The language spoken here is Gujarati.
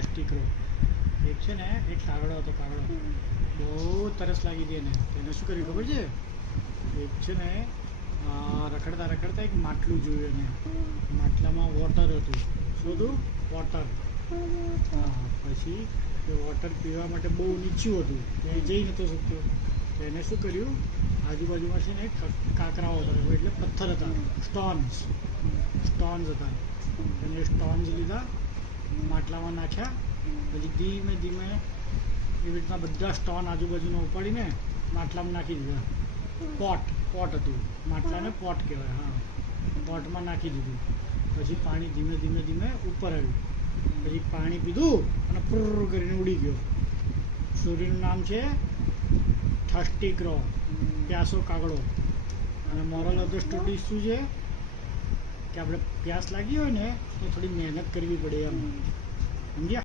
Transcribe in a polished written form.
સ્ટીકરો એક છે ને એક કાગડો હતો. કાગડો બહુ તરસ લાગી હતી એને. એને શું કર્યું ખબર છે? એક છે ને રખડતા રખડતા એક માટલું જોયું એને. માટલામાં વોટર હતું. શું હતું? વોટર. હા, પછી એ વોટર પીવા માટે બહુ નીચું હતું, એ જઈ નહોતો શકતો. તો એને શું કર્યું? આજુબાજુમાં છે ને કાંકરાઓ હતા, એટલે પથ્થર હતા, સ્ટોન્સ હતા. એને સ્ટોન્સ લીધા, માટલામાં નાખ્યા. પછી ધીમે ધીમે એવી રીતના બધા સ્ટોન આજુબાજુનો ઉપાડીને માટલામાં નાખી દીધા. પોટ હતું, માટલાને પોટ કહેવાય. હા, પોટમાં નાખી દીધું. પછી પાણી ધીમે ધીમે ધીમે ઉપર આવ્યું. પછી પાણી પીધું અને પુર કરીને ઉડી ગયો. સ્ટોરીનું નામ છે થર્સ્ટી ક્રો, પ્યાસો કાગડો. અને મોરલ ઓફ ધ સ્ટોરી શું છે કે આપણે પ્યાસ લાગી હોય ને તો થોડી મહેનત કરવી પડે એમ, સમજ્યા?